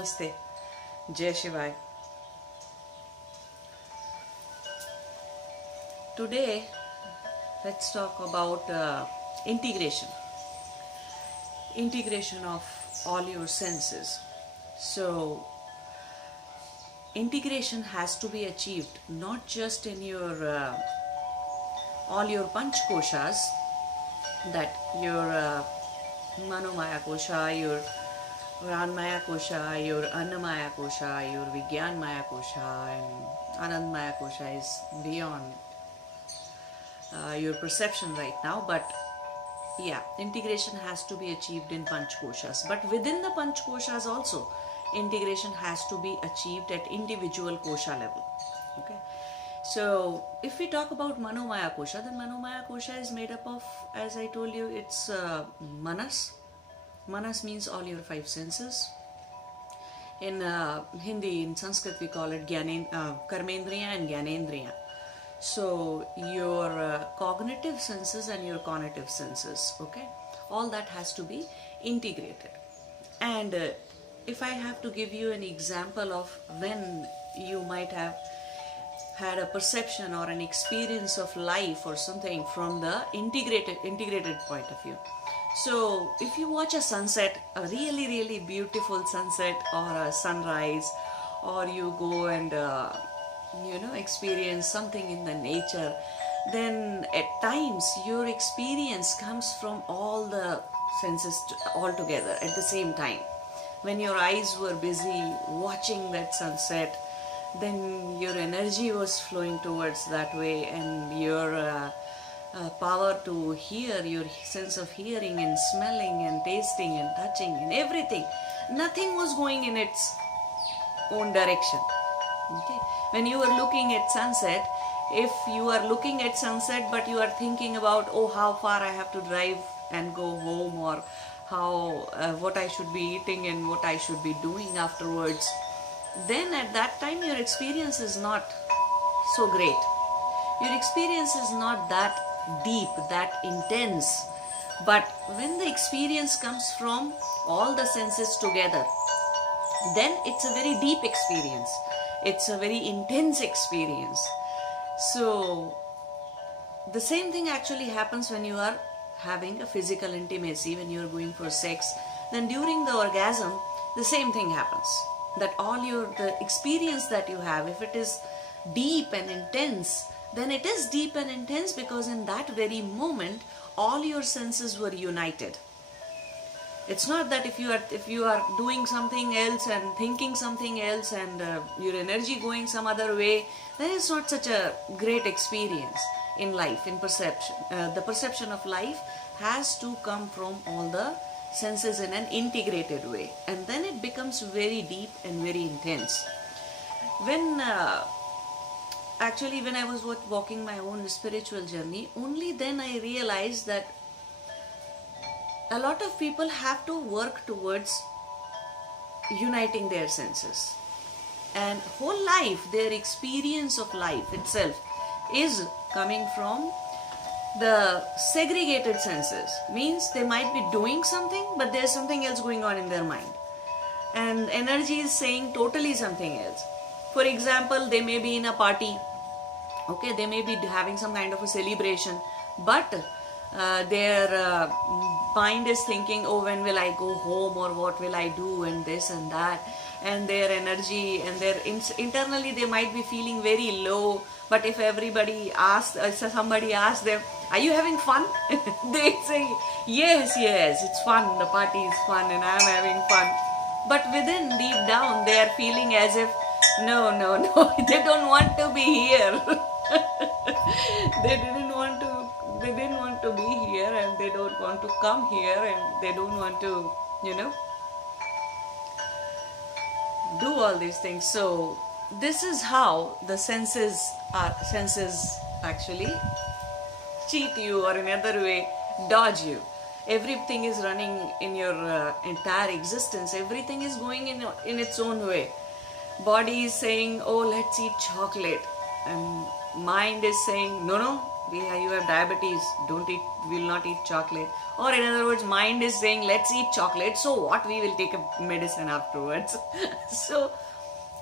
Namaste. Jai Shiva. Today, let's talk about integration. Integration of all your senses. So, integration has to be achieved not just in your all your Panchakoshas, that your Manomaya Kosha, your Pranmaya Kosha, your Annamaya Kosha, your Vijnanmaya Kosha, and Anandmaya Kosha is beyond your perception right now. But yeah, integration has to be achieved in Panchakoshas. But within the Panchakoshas also, integration has to be achieved at individual kosha level. Okay. So, if we talk about Manomaya Kosha, then Manomaya Kosha is made up of, as I told you, it's Manas. Manas means all your five senses. In Hindi, in Sanskrit, we call it Karmendriya and Jnanendriya. So, your cognitive senses and your cognitive senses, okay? All that has to be integrated. And if I have to give you an example of when you might have had a perception or an experience of life or something from the integrated point of view. So if you watch a sunset, a really beautiful sunset or a sunrise, or you go and experience something in the nature, then at times your experience comes from all the senses all together at the same time. When your eyes were busy watching that sunset, then your energy was flowing towards that way, and your power to hear, your sense of hearing and smelling and tasting and touching and everything, nothing was going in its own direction. Okay. When you are looking at sunset, if you are looking at sunset but you are thinking about, oh, how far I have to drive and go home, or how what I should be eating and what I should be doing afterwards, then at that time your experience is not so great. Your experience is not that deep, that intense. But when the experience comes from all the senses together, then it's a very deep experience. It's a very intense experience. So the same thing actually happens when you are having a physical intimacy, when you are going for sex. Then during the orgasm, the same thing happens. That all the experience that you have, if it is deep and intense, then it is deep and intense because in that very moment all your senses were united. It's not that if you are doing something else and thinking something else and your energy going some other way, then it's not such a great experience in life, in perception. The perception of life has to come from all the senses in an integrated way, and then it becomes very deep and very intense. When I was walking my own spiritual journey, only then I realized that a lot of people have to work towards uniting their senses, and whole life, their experience of life itself is coming from the segregated senses. Means they might be doing something, but there's something else going on in their mind, and energy is saying totally something else. For example, they may be in a party, okay, they may be having some kind of a celebration, but their mind is thinking, oh, when will I go home, or what will I do, and this and that, and their energy and their internally they might be feeling very low. But if somebody asks them, are you having fun? They say, yes, it's fun, the party is fun and I'm having fun. But within, deep down, they are feeling as if, no, they don't want to be here. They didn't want to be here, and they don't want to come here, and they don't want to, do all these things. So this is how the senses actually cheat you, or in another way dodge you. Everything is running in your entire existence. Everything is going in its own way. Body is saying, oh, let's eat chocolate, and mind is saying, no, You have diabetes, will not eat chocolate. Or in other words, mind is saying, let's eat chocolate, so what, we will take a medicine afterwards. So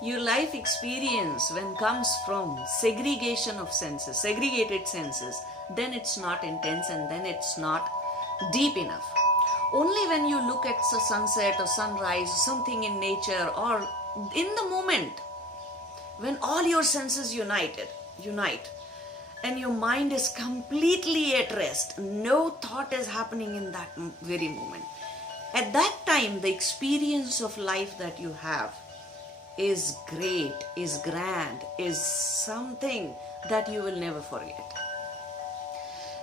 your life experience, when comes from segregation of senses, segregated senses, then it's not intense and then it's not deep enough. Only when you look at a sunset or sunrise, something in nature, or in the moment, when all your senses unite, and your mind is completely at rest, no thought is happening in that very moment. At that time, the experience of life that you have is great, is grand, is something that you will never forget.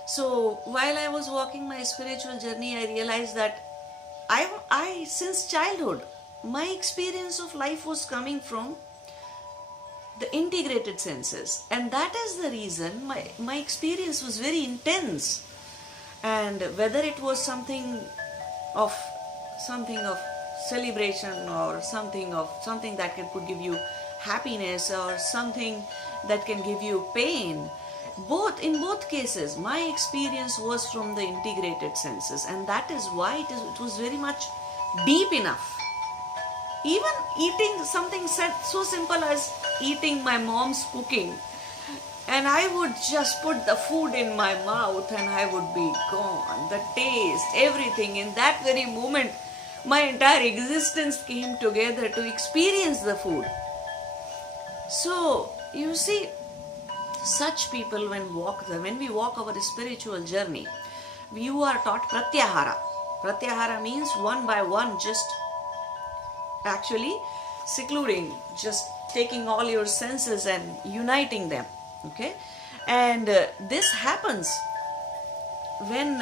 So while I was walking my spiritual journey, I realized that I since childhood, my experience of life was coming from the integrated senses, and that is the reason my experience was very intense. And whether it was something of celebration, or something that could give you happiness, or something that can give you pain, in both cases my experience was from the integrated senses, and that is why it was very much deep enough. Even eating something so simple as eating my mom's cooking, and I would just put the food in my mouth and I would be gone. The taste, everything, in that very moment, my entire existence came together to experience the food. So, you see, such people, when we walk our spiritual journey, you are taught pratyahara. Pratyahara means one by one, just actually secluding, just taking all your senses and uniting them. Okay, and this happens when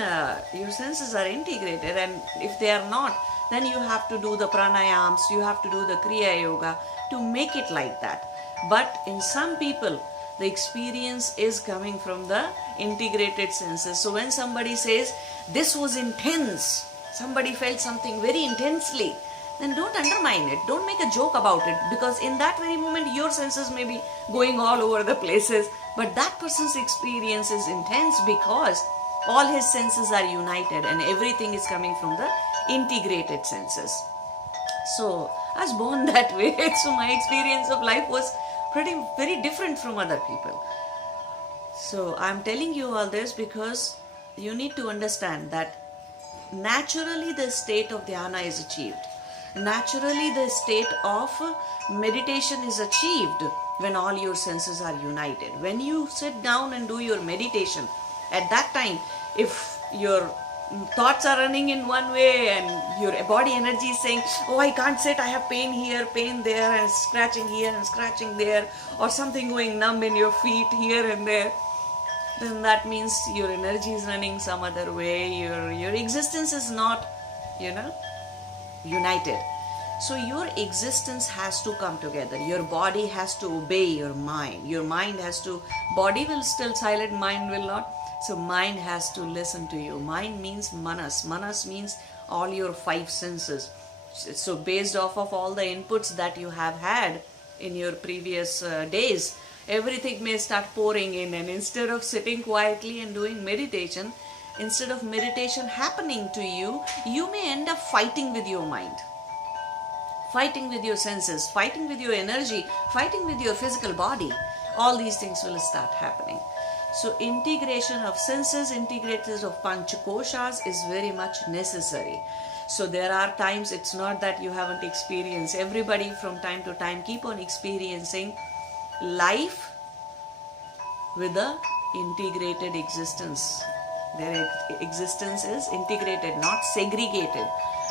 your senses are integrated, and if they are not, then you have to do the pranayams, you have to do the Kriya yoga to make it like that. But in some people, the experience is coming from the integrated senses. So when somebody says, this was intense, somebody felt something very intensely, then don't undermine it. Don't make a joke about it, because in that very moment your senses may be going all over the places, but that person's experience is intense because all his senses are united and everything is coming from the integrated senses. So I was born that way. So my experience of life was very different from other people. So I'm telling you all this because you need to understand that naturally the state of dhyana is achieved. Naturally the state of meditation is achieved when all your senses are united. When you sit down and do your meditation, at that time, if your thoughts are running in one way and your body energy is saying, oh, I can't sit, I have pain here, pain there, and scratching here and scratching there, or something going numb in your feet here and there, then that means your energy is running some other way. Your existence is not, united. So your existence has to come together. Your body has to obey your mind. Your mind has to, body will still silent, mind will not. So mind has to listen to you. Mind means manas. Manas means all your five senses. So based off of all the inputs that you have had in your previous days, everything may start pouring in, and instead of sitting quietly and doing meditation, instead of meditation happening to you, you may end up fighting with your mind, fighting with your senses, fighting with your energy, fighting with your physical body. All these things will start happening. So integration of senses, integration of Panchakoshas is very much necessary. So there are times, it's not that you haven't experienced. Everybody from time to time keep on experiencing life with the integrated existence. Their existence is integrated, not segregated.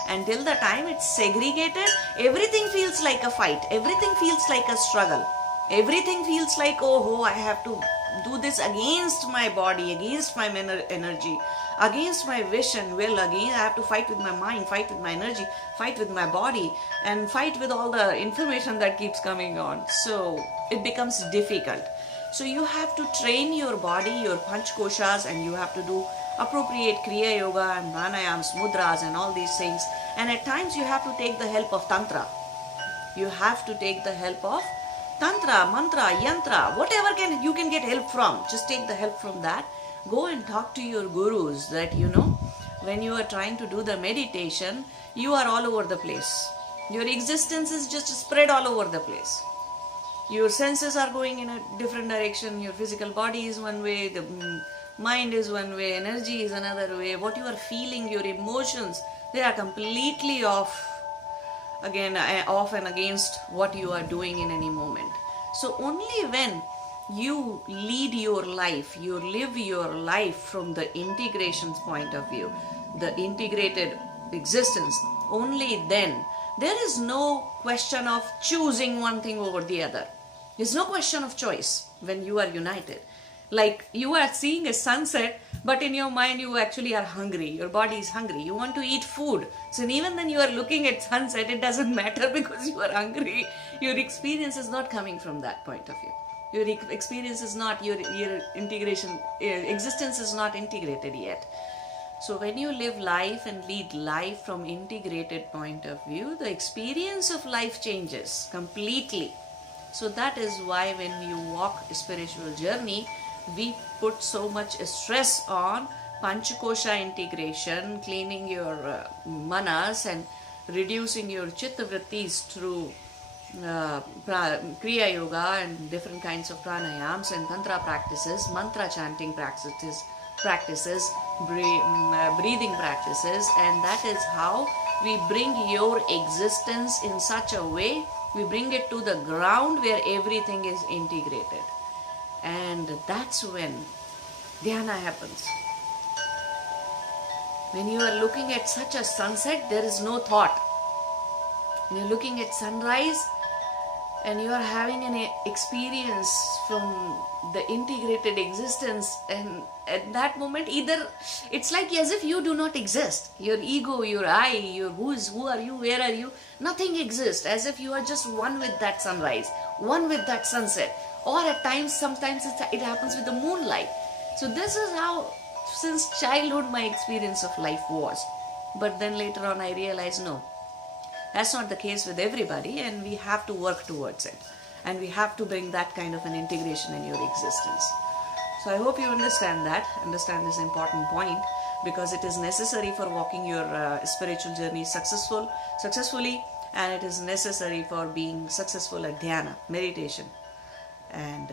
Until the time it's segregated, everything feels like a fight. Everything feels like a struggle. Everything feels like, oh, I have to do this against my body, against my energy, against my wish and will. Again, I have to fight with my mind, fight with my energy, fight with my body, and fight with all the information that keeps coming on. So it becomes difficult. So you have to train your body, your Panchkoshas, and you have to do appropriate Kriya yoga and pranayams, mudras and all these things. And at times you have to take the help of Tantra. You have to take the help of Tantra, mantra, yantra, whatever you can get help from. Just take the help from that Go and talk to your gurus that, when you are trying to do the meditation, you are all over the place. Your existence is just spread all over the place. Your senses are going in a different direction. Your physical body is one way, the mind is one way, energy is another way. What you are feeling, your emotions, they are completely off and against what you are doing in any moment. So only when you lead your life, you live your life from the integration's point of view, the integrated existence, only then there is no question of choosing one thing over the other. There's no question of choice when you are united. Like you are seeing a sunset, but in your mind you actually are hungry. Your body is hungry. You want to eat food. So even when you are looking at sunset, it doesn't matter because you are hungry. Your experience is not coming from that point of view. Your experience is not, your integration, existence is not integrated yet. So when you live life and lead life from integrated point of view, the experience of life changes completely. So that is why when you walk a spiritual journey, we put so much stress on Panchakosha integration, cleaning your manas and reducing your chitta vrittis through Kriya yoga and different kinds of pranayams and Tantra practices, mantra chanting practices, breathing practices, and that is how we bring your existence in such a way, we bring it to the ground where everything is integrated. And that's when dhyana happens. When you are looking at such a sunset, there is no thought. When you're looking at sunrise and you are having an experience from the integrated existence, and at that moment either it's like as if you do not exist. Your ego, your I, your who are you, where are you, nothing exists, as if you are just one with that sunrise, one with that sunset. Or at times, sometimes it happens with the moonlight. So this is how, since childhood, my experience of life was. But then later on I realized, no, that's not the case with everybody, and we have to work towards it. And we have to bring that kind of an integration in your existence. So I hope you understand this important point, because it is necessary for walking your spiritual journey successfully, and it is necessary for being successful at dhyana, meditation. And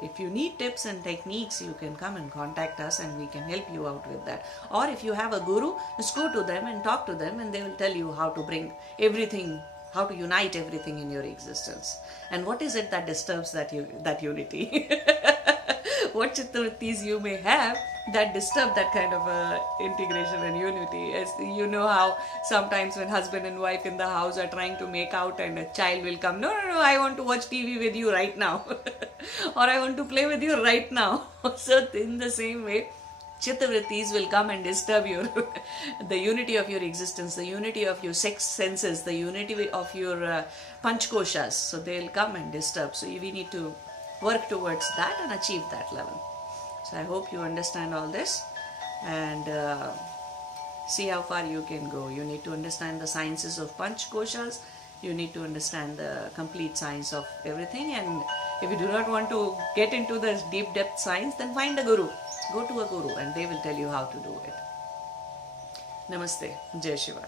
if you need tips and techniques, you can come and contact us and we can help you out with that. Or if you have a guru, just go to them and talk to them, and they will tell you how to bring everything, how to unite everything in your existence. And what is it that disturbs that unity? What chitta-vrittis you may have that disturb that kind of integration and unity. As you know how sometimes when husband and wife in the house are trying to make out and a child will come, no, I want to watch TV with you right now. Or I want to play with you right now. So in the same way, chitta-vrittis will come and disturb the unity of your existence, the unity of your six senses, the unity of your Panchakoshas. So they will come and disturb. So we need to work towards that and achieve that level. So I hope you understand all this, and see how far you can go. You need to understand the sciences of Panchakoshas. You need to understand the complete science of everything. And if you do not want to get into the deep depth science, then find a guru. Go to a guru and they will tell you how to do it. Namaste. Jai Shiva.